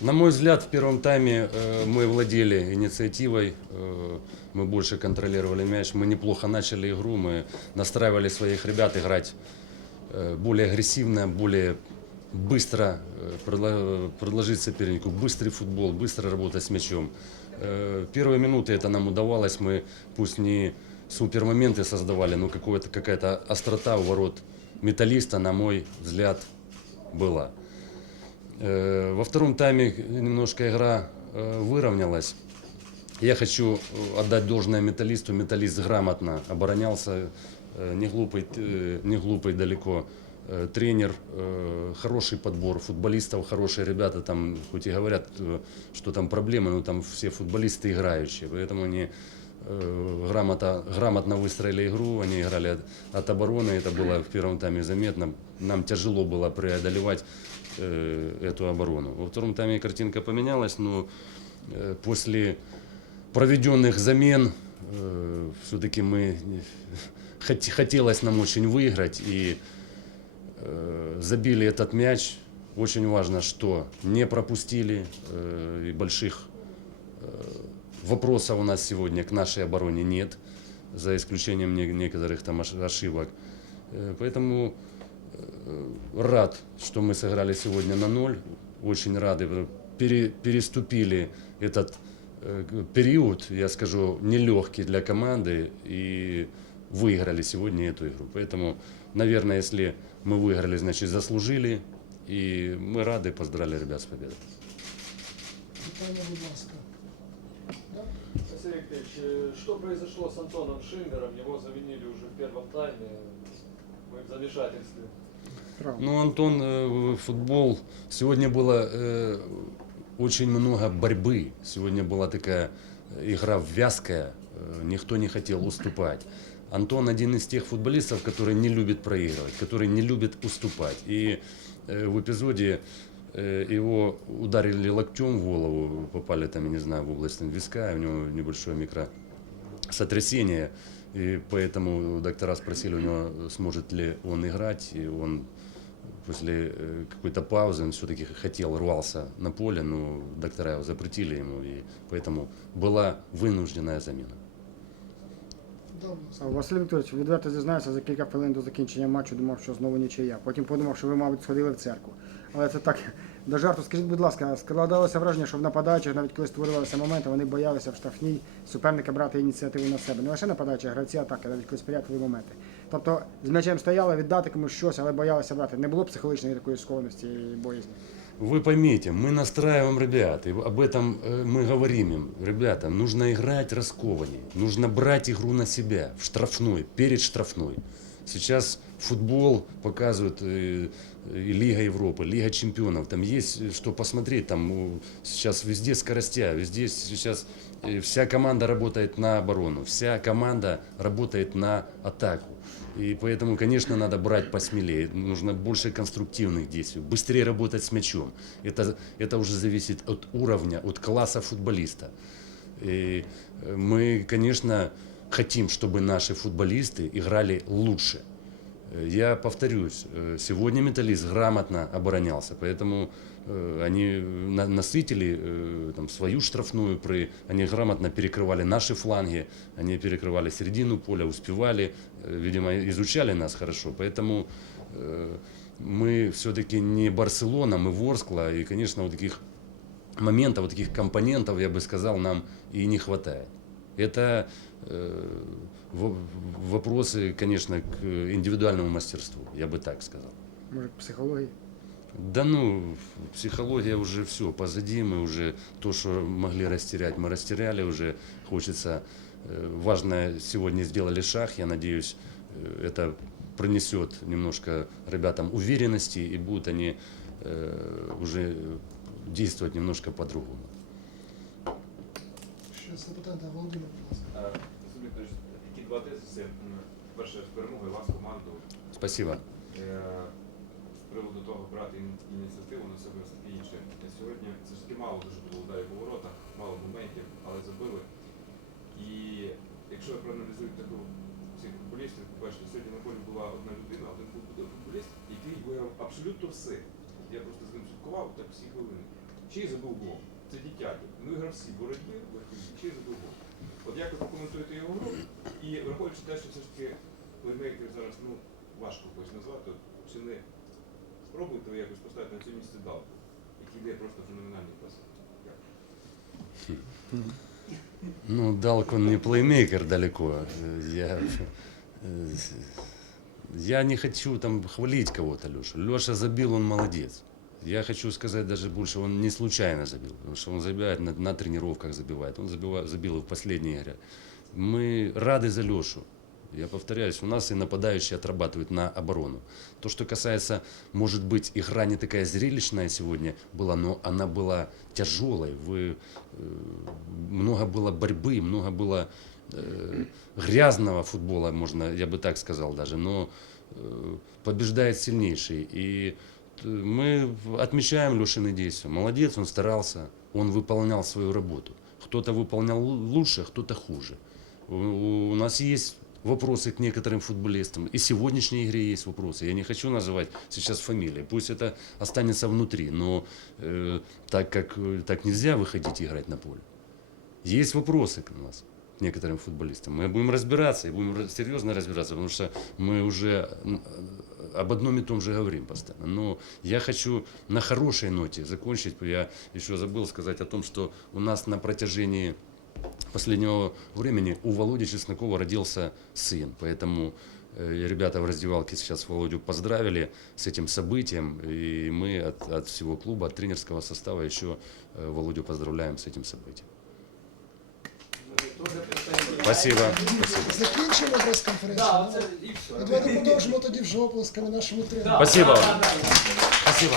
На мой взгляд, в первом тайме э, мы владели инициативой, э, мы больше контролировали мяч, мы неплохо начали игру, мы настраивали своих ребят играть э, более агрессивно, более быстро предло- предложить сопернику быстрый футбол, быстро работать с мячом. Первые минуты это нам удавалось, мы пусть не супермоменты создавали, но какая-то острота у ворот металлиста, на мой взгляд, была. Э, Во втором тайме немножко игра э, выровнялась. Я хочу э, отдать должное металлисту. Металлист грамотно оборонялся, не глупый, не глупый далеко. Тренер, хороший подбор футболистов, хорошие ребята. Там, хоть и говорят, что там проблемы, но там все футболисты играющие. Поэтому они грамотно, грамотно выстроили игру, они играли от, от обороны, это было в первом тайме заметно. Нам тяжело было преодолевать эту оборону. Во втором тайме картинка поменялась, но э, после проведенных замен все-таки мы хот- хотелось нам очень выиграть и э, забили этот мяч. Очень важно, что не пропустили э, и больших э, вопросов у нас сегодня к нашей обороне нет, за исключением не- некоторых там ош- ошибок. Э, Поэтому э, рад, что мы сыграли сегодня на ноль. Очень рады. Пере- переступили этот э, период, я скажу, нелегкий для команды и выиграли сегодня эту игру. Поэтому, наверное, если мы выиграли, значит заслужили. И мы рады, поздравляли ребят с победой. Василий Викторович, э, что произошло с Антоном Шингером? Его заменили уже в первом тайме. Мы в замешательстве. Ну, Антон, э, футбол. Сегодня было э, очень много борьбы. Сегодня была такая э, игра вязкая. Никто не хотел уступать. Антон один из тех футболистов, который не любит проигрывать, который не любит уступать. И э, в эпизоде э, его ударили локтем в голову, попали там, я не знаю, в область виска, у него небольшое микро сотрясение, и поэтому доктора спросили у него, сможет ли он играть, и он после э, какой-то паузы он все-таки хотел, рвался на поле, но доктора его запретили ему, и поэтому была вынужденная замена. Да, будь ласка. Василь Вікторович, відверто зізнаюся, за кілька хвилин до закінчення матчу думав, що знову нічия. Потім подумав, що ви, мабуть, сходили в церкву. Але це так до жарту. Скажіть, будь ласка, складалося враження, що в нападаючих, навіть коли створювалися моменти, вони боялися в штрафній суперника брати ініціативу на себе. Не лише нападаючі, а гравці атаки, навіть коли сприятливі моменти. Тобто з м'ячем стояли, віддати комусь щось, але боялися брати. Не було психологічної такої скованості і боязні. Вы поймите, мы настраиваем ребят, и об этом э, мы говорим им. Ребята, нужно играть раскованнее, нужно брать игру на себя, в штрафной, перед штрафной. Сейчас футбол показывают э, и Лига Европы, Лига Чемпионов, там есть э, что посмотреть, там сейчас везде скоростя, везде сейчас э, вся команда работает на оборону, вся команда работает на атаку. И поэтому, конечно, надо брать посмелее. Нужно больше конструктивных действий, быстрее работать с мячом. Это, это уже зависит от уровня, от класса футболиста. И э, мы, конечно, хотим, чтобы наши футболисты играли лучше. Э, Я повторюсь, э, сегодня металлист грамотно оборонялся, поэтому э, они на- насытили там, свою штрафную, при, они грамотно перекрывали наши фланги, они перекрывали середину поля, успевали, видимо, изучали нас хорошо, поэтому мы все-таки не Барселона, мы Ворскла, и, конечно, вот таких моментов, вот таких компонентов, я бы сказал, нам и не хватает. Это э, вопросы, конечно, к индивидуальному мастерству, я бы так сказал. Може, психології. Да ну, психология уже все, позади мы уже то, что могли растерять, мы растеряли уже. Хочется, э, важно, сегодня сделали шаг, я надеюсь, э, это принесет немножко ребятам уверенности и будут они э, уже действовать немножко по-другому. Ще запитання, Володимир, будь ласка. Е, такі два тезиси. Перше, з перемогою вас команду. Спасибо. Е, З приводу того брати ініціативу на себе все інше. Сьогодні це ж таки мало дуже було ударів по воротах, мало моментів, але забили. І якщо ви проаналізуєте гру цих футболістів, побачите, сьогодні на полі була одна людина, один фут- футболіст, який виграв абсолютно все. Я просто з ним слідкував так всі хвилини. чий забив гол. Це дитяті. Він виграв всі боротьби, чий забив. От як ви прокоментуєте його гру? І враховуючи те, що все ж таки плеймейкер зараз ну, важко когось назвати, от чи не спробуєте ви якось поставити на це місце далку, який йде просто феноменальний пас? Дякую. Ну, Далк, он не плеймейкер далеко. Я, я не хочу там хвалить кого-то, Леша. Леша забил, он молодец. Я хочу сказать даже больше, он не случайно забил, потому что он забивает на, на тренировках забивает. Он забивает, забил и в последней игре. Мы рады за Лешу. Я повторяюсь, у нас и нападающие отрабатывают на оборону. То, что касается, может быть, игра не такая зрелищная сегодня была, но она была тяжелой. Вы, э, много было борьбы, много было э, грязного футбола, можно, я бы так сказал даже, но э, побеждает сильнейший. И мы отмечаем Лешины действия. Молодец, он старался, он выполнял свою работу. Кто-то выполнял лу- лучше, кто-то хуже. У, нас есть вопросы к некоторым футболистам. И в сегодняшней игре есть вопросы. Я не хочу называть сейчас фамилии. Пусть это останется внутри. Но э, так как так нельзя выходить и играть на поле. Есть вопросы к нас, к некоторым футболистам. Мы будем разбираться и будем серьезно разбираться, потому что мы уже об одном и том же говорим постоянно. Но я хочу на хорошей ноте закончить. Я еще забыл сказать о том, что у нас на протяжении последнего времени у Володи Чеснокова родился сын. Поэтому э, ребята в раздевалке сейчас Володю поздравили с этим событием. И мы от, от всего клуба, от тренерского состава еще э, Володю поздравляем с этим событием. Спасибо. Спасибо. Закінчимо прес-конференцію. Да, це і все. І давайте продовжимо тоді вже оплесками нашому тренеру. Да, Спасибо да, вам. да, да. Спасибо.